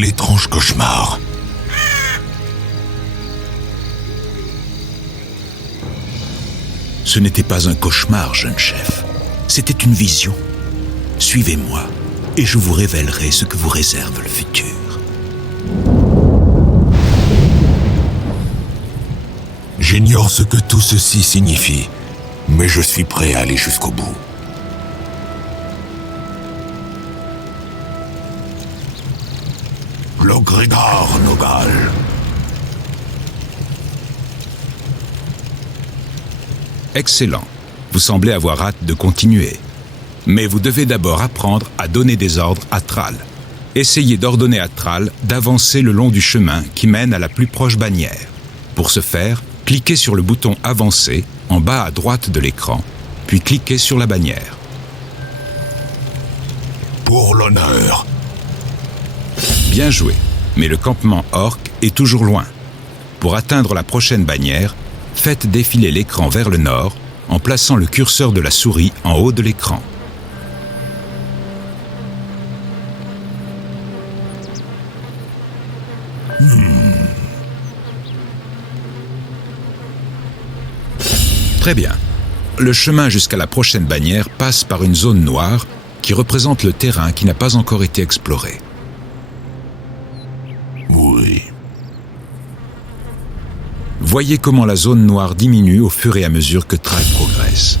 Quel étrange cauchemar. Ce n'était pas un cauchemar, jeune chef. C'était une vision. Suivez-moi, et je vous révélerai ce que vous réserve le futur. J'ignore ce que tout ceci signifie, mais je suis prêt à aller jusqu'au bout. Logregard Nogal. Excellent. Vous semblez avoir hâte de continuer. Mais vous devez d'abord apprendre à donner des ordres à Thrall. Essayez d'ordonner à Thrall d'avancer le long du chemin qui mène à la plus proche bannière. Pour ce faire, cliquez sur le bouton « Avancer » en bas à droite de l'écran, puis cliquez sur la bannière. Pour l'honneur. Bien joué, mais le campement orc est toujours loin. Pour atteindre la prochaine bannière, faites défiler l'écran vers le nord en plaçant le curseur de la souris en haut de l'écran. Très bien. Le chemin jusqu'à la prochaine bannière passe par une zone noire qui représente le terrain qui n'a pas encore été exploré. Oui. Voyez comment la zone noire diminue au fur et à mesure que Thrall progresse.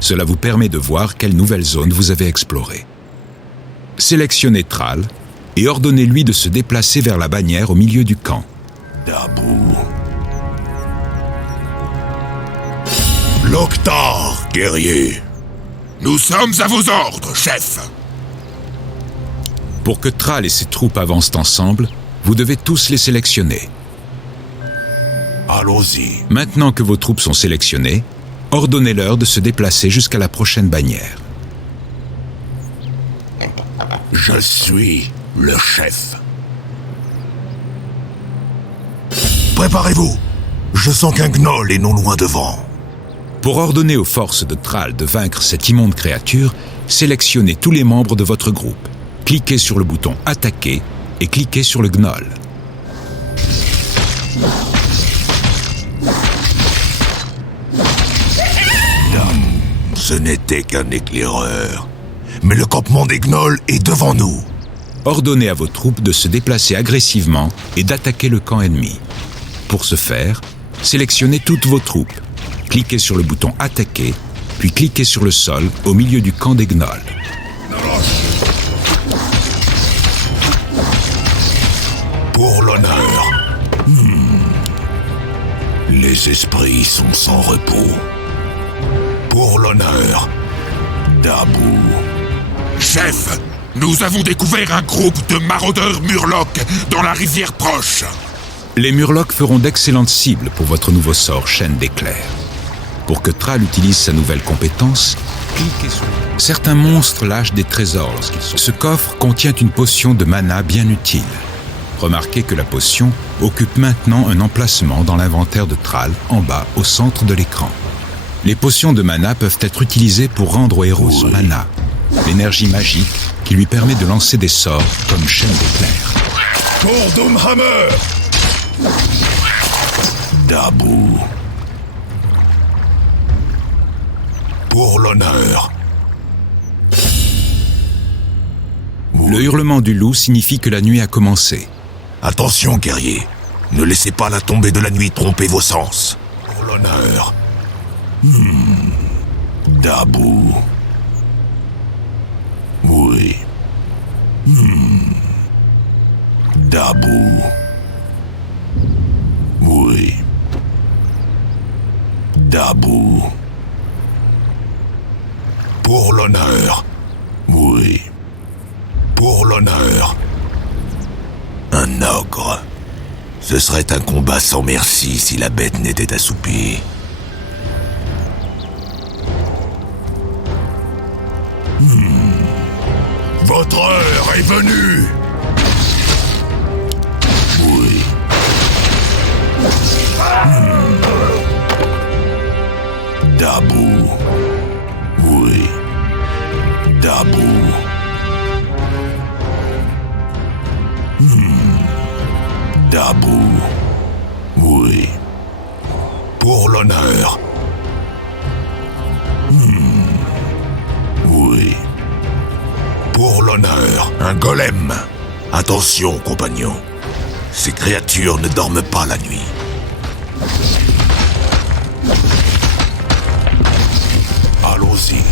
Cela vous permet de voir quelle nouvelle zone vous avez explorée. Sélectionnez Thrall et ordonnez-lui de se déplacer vers la bannière au milieu du camp. Dabou. Loktar, guerrier. Nous sommes à vos ordres, chef. Pour que Thrall et ses troupes avancent ensemble, vous devez tous les sélectionner. Allons-y. Maintenant que vos troupes sont sélectionnées, ordonnez-leur de se déplacer jusqu'à la prochaine bannière. Je suis le chef. Préparez-vous. Je sens qu'un gnoll est non loin devant. Pour ordonner aux forces de Thrall de vaincre cette immonde créature, sélectionnez tous les membres de votre groupe. Cliquez sur le bouton « Attaquer » et cliquez sur le gnoll. Ce n'était qu'un éclaireur. Mais le campement des gnolls est devant nous. Ordonnez à vos troupes de se déplacer agressivement et d'attaquer le camp ennemi. Pour ce faire, sélectionnez toutes vos troupes. Cliquez sur le bouton « Attaquer », puis cliquez sur le sol au milieu du camp des gnolls. Pour l'honneur. Les esprits sont sans repos. Pour l'honneur. Dabou. Chef, nous avons découvert un groupe de maraudeurs murlocs dans la rivière proche. Les murlocs feront d'excellentes cibles pour votre nouveau sort Chaîne d'éclairs. Pour que Thrall utilise sa nouvelle compétence, cliquez sur... Certains monstres lâchent des trésors lorsqu'ils sont... Ce coffre contient une potion de mana bien utile. Remarquez que la potion occupe maintenant un emplacement dans l'inventaire de Thrall, en bas, au centre de l'écran. Les potions de mana peuvent être utilisées pour rendre au héros son mana, l'énergie magique qui lui permet de lancer des sorts comme Chaîne d'éclairs. Pour Doomhammer. Dabou. Pour l'honneur. Le hurlement du loup signifie que la nuit a commencé. Attention, guerrier. Ne laissez pas la tombée de la nuit tromper vos sens. Pour l'honneur. Dabou. Oui. Dabou. Oui. Dabou. Pour l'honneur. Oui. Pour l'honneur. Un ogre. Ce serait un combat sans merci si la bête n'était assoupie. Votre heure est venue. Oui. Dabou. Oui. Dabou. Oui. Pour l'honneur, un golem. Attention, compagnon. Ces créatures ne dorment pas la nuit. Allons-y.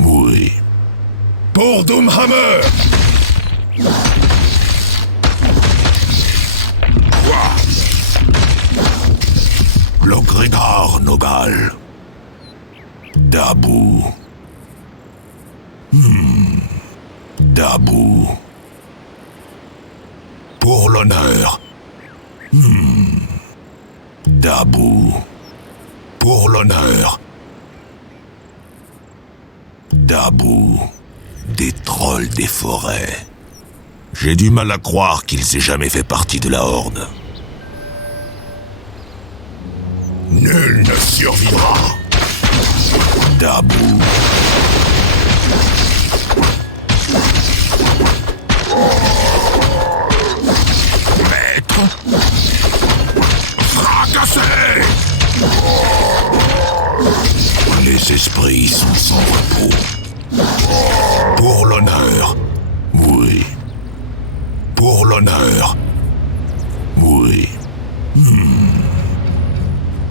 Oui. Pour Doomhammer! Quoi? Logredar Nogal. Dabu. Dabu. Pour l'honneur. Dabu. Pour l'honneur. Dabu. Des trolls des forêts. J'ai du mal à croire qu'ils aient jamais fait partie de la Horde. Nul ne survivra. Dabu. Maître. Fracassez. Les esprits sont sans repos. Pour l'honneur. Oui. Pour l'honneur. Oui.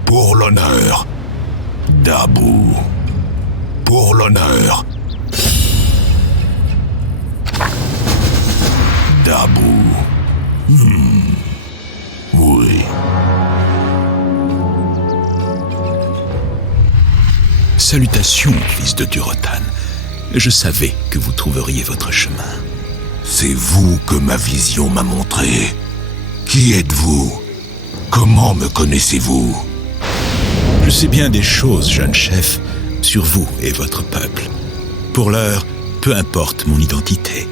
Pour l'honneur. Dabu. Pour l'honneur. Dabu. Oui. Salutations, fils de Durotan. Je savais que vous trouveriez votre chemin. C'est vous que ma vision m'a montré. Qui êtes-vous? Comment me connaissez-vous? Je sais bien des choses, jeune chef, sur vous et votre peuple. Pour l'heure, peu importe mon identité.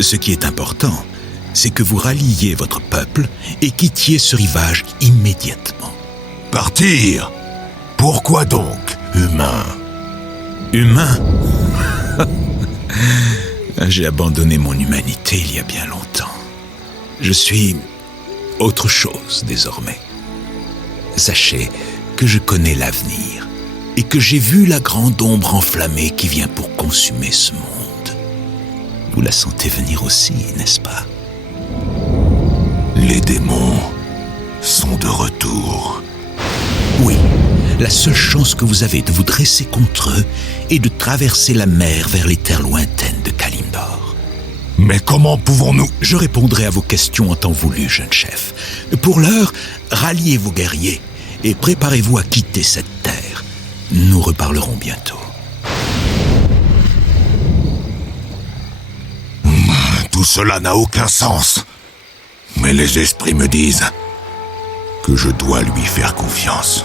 Ce qui est important, c'est que vous ralliez votre peuple et quittiez ce rivage immédiatement. Partir? Pourquoi donc, humain? Humain? J'ai abandonné mon humanité il y a bien longtemps. Je suis autre chose désormais. Sachez que je connais l'avenir et que j'ai vu la grande ombre enflammée qui vient pour consumer ce monde. Vous la sentez venir aussi, n'est-ce pas? Les démons sont de retour. Oui, la seule chance que vous avez de vous dresser contre eux est de traverser la mer vers les terres lointaines de Kalimdor. Mais comment pouvons-nous... Je répondrai à vos questions en temps voulu, jeune chef. Pour l'heure, ralliez vos guerriers et préparez-vous à quitter cette terre. Nous reparlerons bientôt. Tout cela n'a aucun sens. Mais les esprits me disent que je dois lui faire confiance.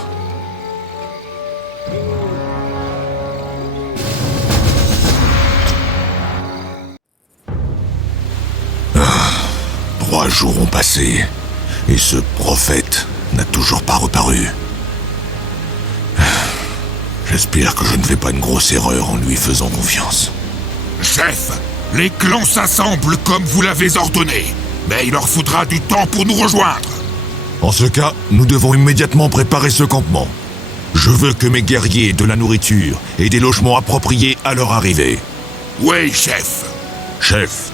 Trois jours ont passé, et ce prophète n'a toujours pas reparu. J'espère que je ne fais pas une grosse erreur en lui faisant confiance. Chef, les clans s'assemblent comme vous l'avez ordonné, mais il leur faudra du temps pour nous rejoindre. En ce cas, nous devons immédiatement préparer ce campement. Je veux que mes guerriers aient de la nourriture et des logements appropriés à leur arrivée. Oui, chef. Chef,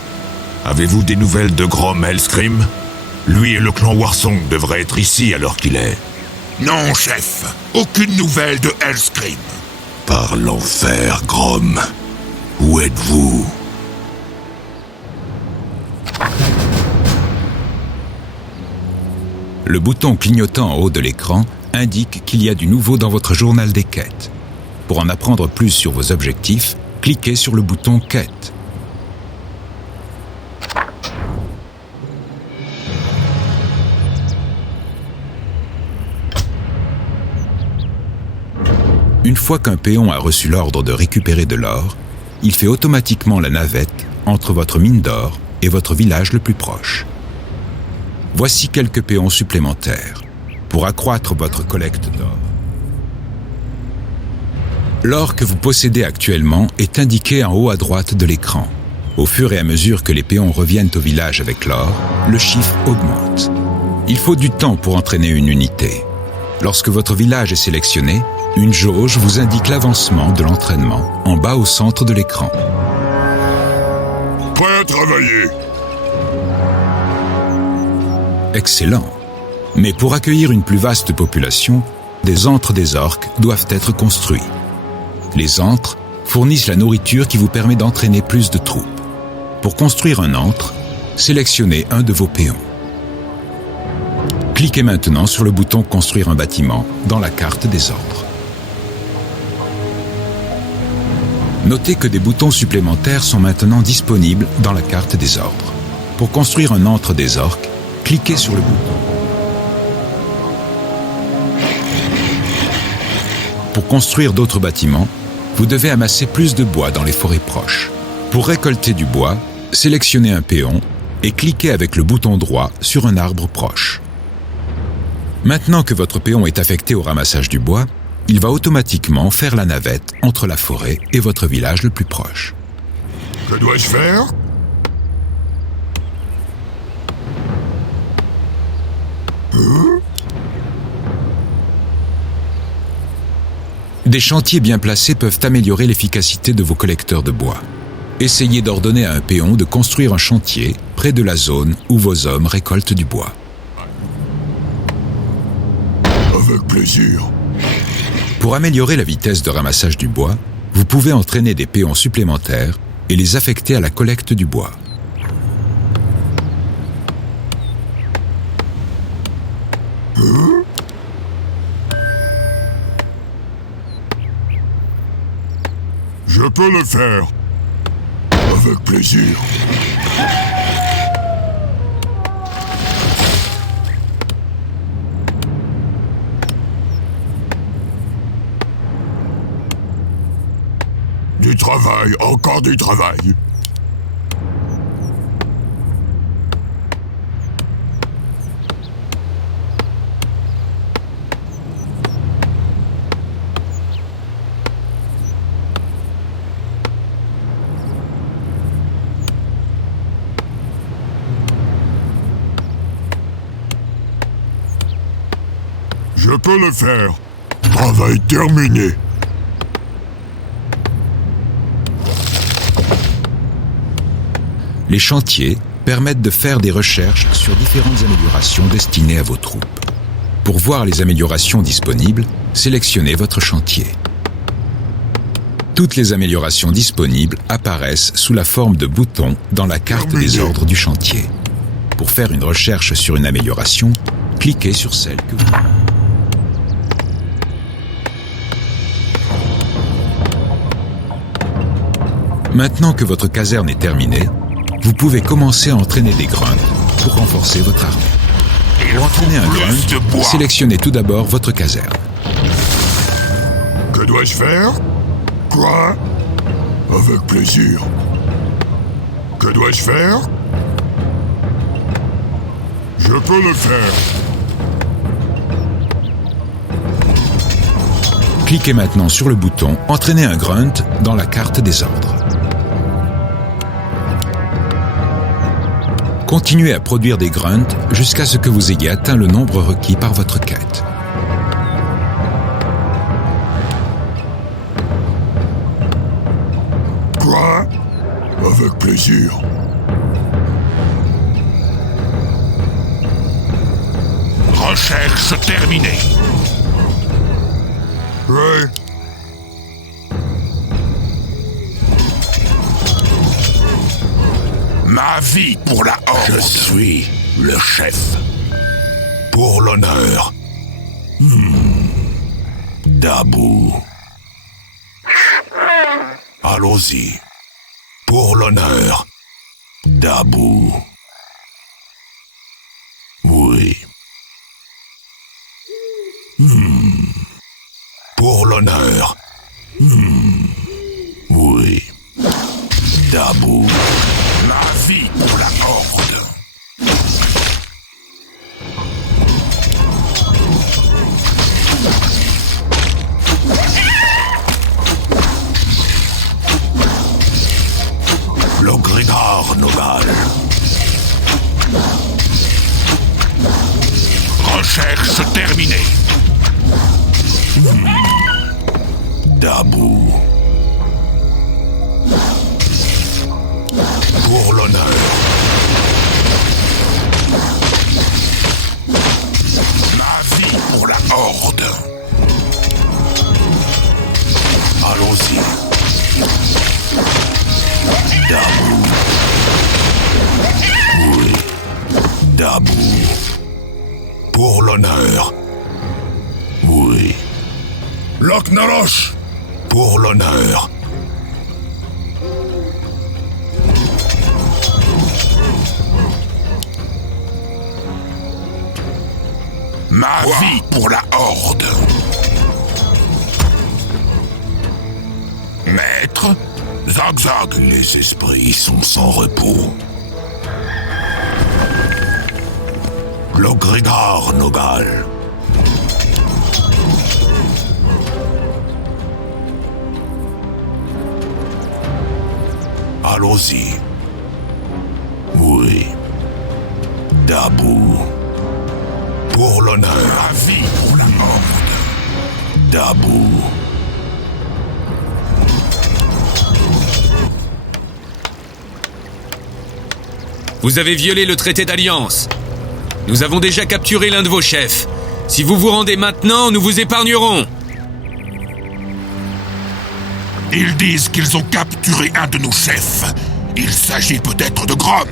avez-vous des nouvelles de Grom Hellscream? Lui et le clan Warsong devraient être ici à l'heure qu'il est. Non, chef. Aucune nouvelle de Hellscream. Par l'enfer, Grom. Où êtes-vous? Le bouton clignotant en haut de l'écran indique qu'il y a du nouveau dans votre journal des quêtes. Pour en apprendre plus sur vos objectifs, cliquez sur le bouton Quête. Une fois qu'un péon a reçu l'ordre de récupérer de l'or, il fait automatiquement la navette entre votre mine d'or et votre village le plus proche. Voici quelques péons supplémentaires pour accroître votre collecte d'or. L'or que vous possédez actuellement est indiqué en haut à droite de l'écran. Au fur et à mesure que les péons reviennent au village avec l'or, le chiffre augmente. Il faut du temps pour entraîner une unité. Lorsque votre village est sélectionné, Une jauge vous indique l'avancement de l'entraînement en bas au centre de l'écran. Prêt à travailler. Excellent. Mais pour accueillir une plus vaste population, des antres des orques doivent être construits. Les antres fournissent la nourriture qui vous permet d'entraîner plus de troupes. Pour construire un antre, sélectionnez un de vos péons. Cliquez maintenant sur le bouton « Construire un bâtiment » dans la carte des ordres. Notez que des boutons supplémentaires sont maintenant disponibles dans la carte des ordres. Pour construire un antre des orques, cliquez sur le bouton. Pour construire d'autres bâtiments, vous devez amasser plus de bois dans les forêts proches. Pour récolter du bois, sélectionnez un péon et cliquez avec le bouton droit sur un arbre proche. Maintenant que votre péon est affecté au ramassage du bois, il va automatiquement faire la navette entre la forêt et votre village le plus proche. Que dois-je faire? Des chantiers bien placés peuvent améliorer l'efficacité de vos collecteurs de bois. Essayez d'ordonner à un péon de construire un chantier près de la zone où vos hommes récoltent du bois. Avec plaisir. Pour améliorer la vitesse de ramassage du bois, vous pouvez entraîner des péons supplémentaires et les affecter à la collecte du bois. Je peux le faire. Avec plaisir. Du travail, encore du travail. Je peux le faire. Travail terminé. Les chantiers permettent de faire des recherches sur différentes améliorations destinées à vos troupes. Pour voir les améliorations disponibles, sélectionnez votre chantier. Toutes les améliorations disponibles apparaissent sous la forme de boutons dans la carte des ordres du chantier. Pour faire une recherche sur une amélioration, cliquez sur celle que vous voulez. Maintenant que votre caserne est terminée, vous pouvez commencer à entraîner des grunts pour renforcer votre armée. Pour entraîner un grunt, sélectionnez tout d'abord votre caserne. Que dois-je faire? Quoi? Avec plaisir. Que dois-je faire? Je peux le faire. Cliquez maintenant sur le bouton « Entraîner un grunt » dans la carte des ordres. Continuez à produire des grunts jusqu'à ce que vous ayez atteint le nombre requis par votre quête. Quoi? Avec plaisir. Recherche terminée. Ouais. Ma vie pour la horde. Je suis le chef. Pour l'honneur. Dabou. Allons-y. Pour l'honneur. Dabou. Oui. Pour l'honneur. Oui. Dabou. Ma vie pour la horde. Le Grigard Nogal. Recherche terminée. Debout. Pour l'honneur. Ma vie pour la Horde. Allons-y. Debout. Oui. Debout. Pour l'honneur. Oui. Loknarosh. Pour l'honneur. Ma vie pour la Horde. Maître, Zagzag. Les esprits sont sans repos. Logrigar Nogal. Allons-y. Oui. Debout. Pour l'honneur. Ma vie pour la Horde. Debout. Vous avez violé le traité d'alliance. Nous avons déjà capturé l'un de vos chefs. Si vous vous rendez maintenant, nous vous épargnerons. Ils disent qu'ils ont capturé un de nos chefs. Il s'agit peut-être de Grom.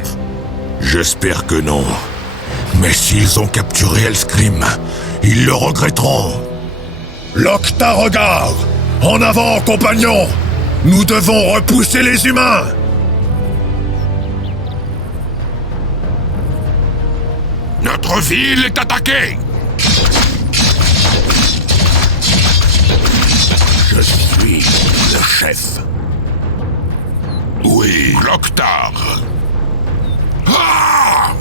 J'espère que non. Mais s'ils ont capturé Elscrim, ils le regretteront. Locta regard. En avant, compagnons. Nous devons repousser les humains. Notre ville est attaquée. Je suis le chef. Oui, Loktar. Ah!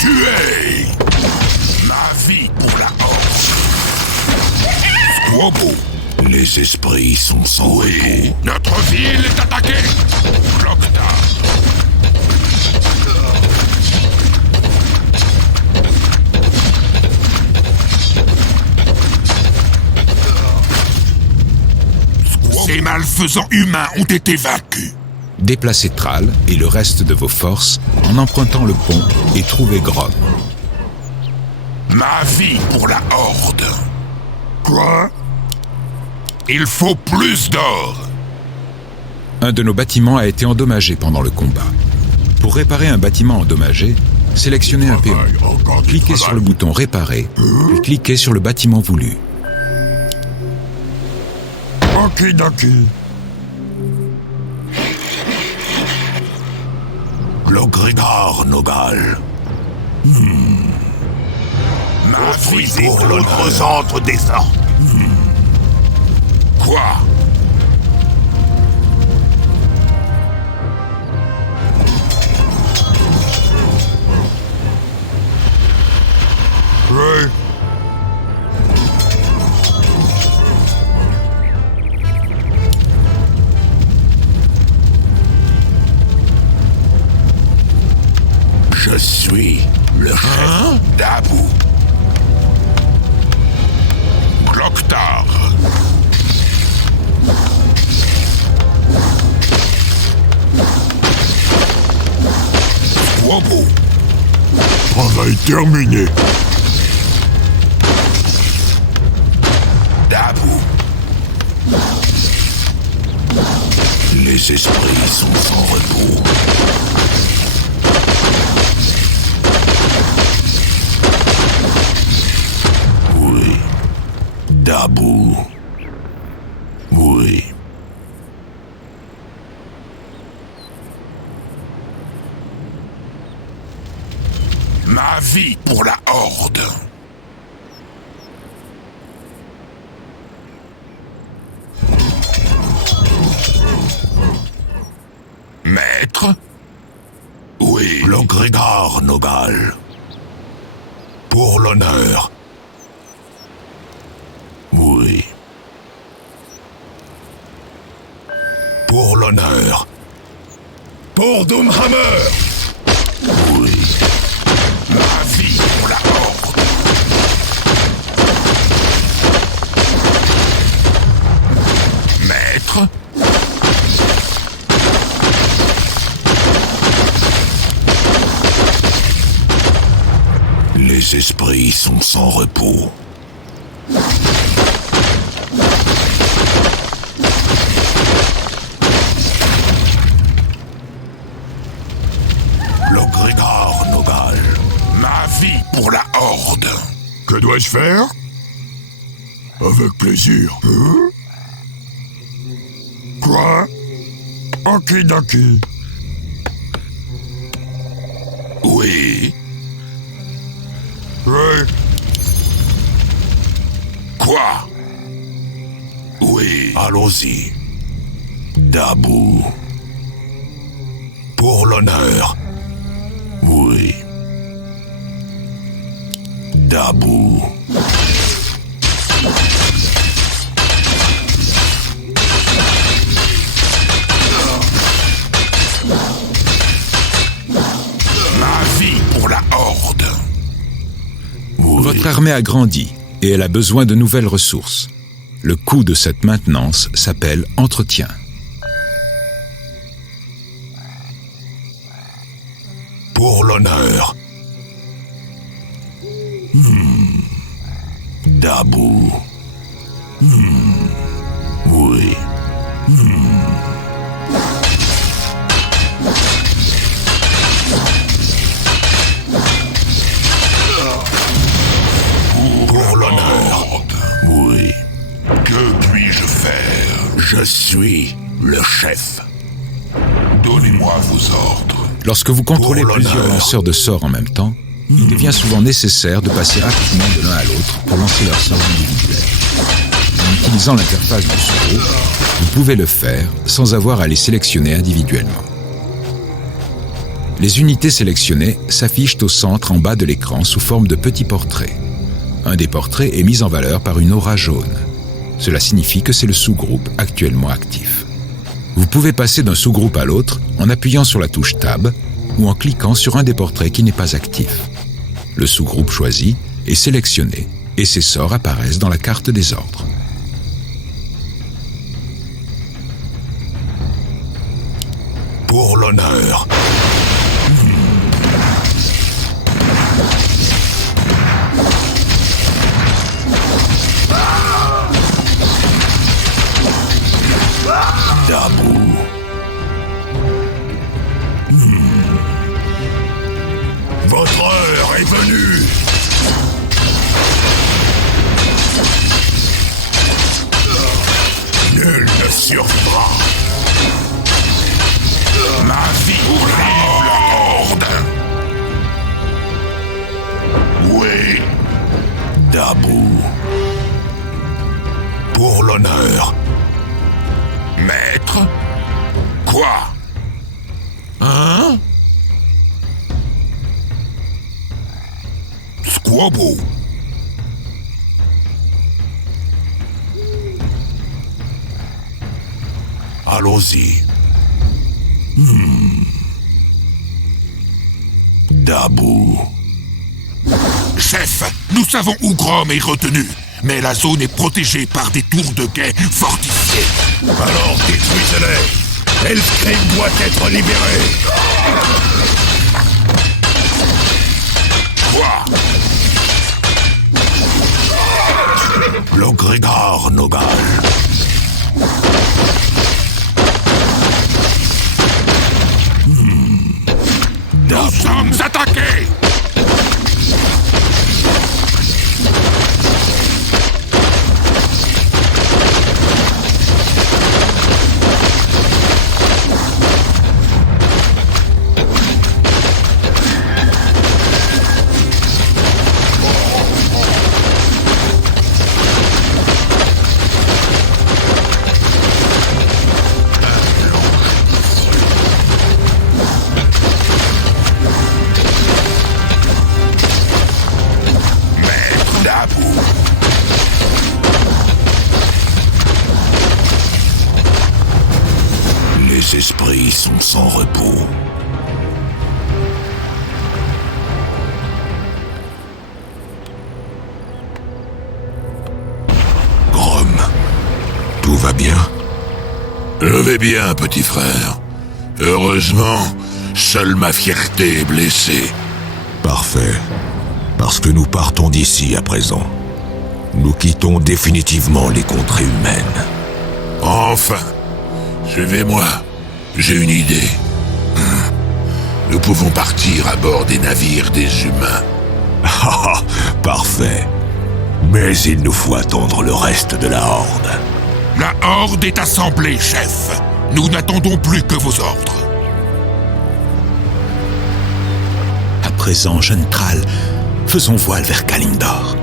Tuez! Ma vie pour la Horde. Squobo. Les esprits sont sans repos. Notre ville est attaquée. Loktar. Ces malfaisants humains ont été vaincus. Déplacez Thrall et le reste de vos forces en empruntant le pont et trouvez Grom. Ma vie pour la Horde. Quoi? Il faut plus d'or. Un de nos bâtiments a été endommagé pendant le combat. Pour réparer un bâtiment endommagé, sélectionnez un péon. Cliquez sur le bouton « Réparer » et cliquez sur le bâtiment voulu. Okidoki. Logrigar Nogal. Ma vie Pour pour l'autre l'honneur. centre des sorts. Quoi? Oui. Je suis le chef. Debout. Loktar. Squobo. Travail terminé. Debout. Les esprits sont sans repos. Oui. Debout. Oui. Ma vie pour la Horde. Maître? Oui. Logrigar Nogal. Pour l'honneur. Oui. Pour l'honneur. Pour Doomhammer. Oui. Ma vie pour la Horde. Maître? Les esprits sont sans repos. L'Ogrégor Nogal. Ma vie pour la Horde. Que dois-je faire? Avec plaisir. Quoi? Okidoki. Oui. Oui. Quoi? Oui. Allons-y. Dabou. Pour l'honneur. Oui. Dabou. Ma vie pour la Horde. Oui. Votre armée a grandi et elle a besoin de nouvelles ressources. Le coût de cette maintenance s'appelle entretien. Pour l'honneur. Dabou. Oui. Pour l'honneur. Oui. Que puis-je faire? Je suis le chef. Donnez-moi vos ordres. Lorsque vous contrôlez Pour l'honneur. plusieurs lanceurs de sorts en même temps, il devient souvent nécessaire de passer rapidement de l'un à l'autre pour lancer leurs sorts individuels. En utilisant l'interface du sous-groupe, vous pouvez le faire sans avoir à les sélectionner individuellement. Les unités sélectionnées s'affichent au centre en bas de l'écran sous forme de petits portraits. Un des portraits est mis en valeur par une aura jaune. Cela signifie que c'est le sous-groupe actuellement actif. Vous pouvez passer d'un sous-groupe à l'autre en appuyant sur la touche Tab ou en cliquant sur un des portraits qui n'est pas actif. Le sous-groupe choisi est sélectionné et ses sorts apparaissent dans la carte des ordres. Pour l'honneur. Dabou. Votre heure est venue. Nul ne survivra. Ma vie pour la Horde. Oui. Dabou. Pour l'honneur. Maître? Quoi? Hein? Squabo. Allons-y. Dabou. Chef, nous savons où Grom est retenu, mais la zone est protégée par des tours de guet fortifiées. Alors détruisez-les. Hellscream doit être libéré. Quoi? L'Ogrégor Nogal. Nous sommes attaqués! Les esprits sont sans repos. Grom, tout va bien? Je vais bien, petit frère. Heureusement, seule ma fierté est blessée. Parfait. Parce que nous partons d'ici à présent. Nous quittons définitivement les contrées humaines. Enfin, suivez-moi. J'ai une idée. Nous pouvons partir à bord des navires des humains. Ah, parfait. Mais il nous faut attendre le reste de la Horde. La Horde est assemblée, chef. Nous n'attendons plus que vos ordres. À présent, jeune Thrall, faisons voile vers Kalimdor.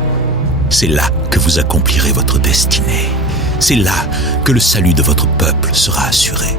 C'est là que vous accomplirez votre destinée. C'est là que le salut de votre peuple sera assuré.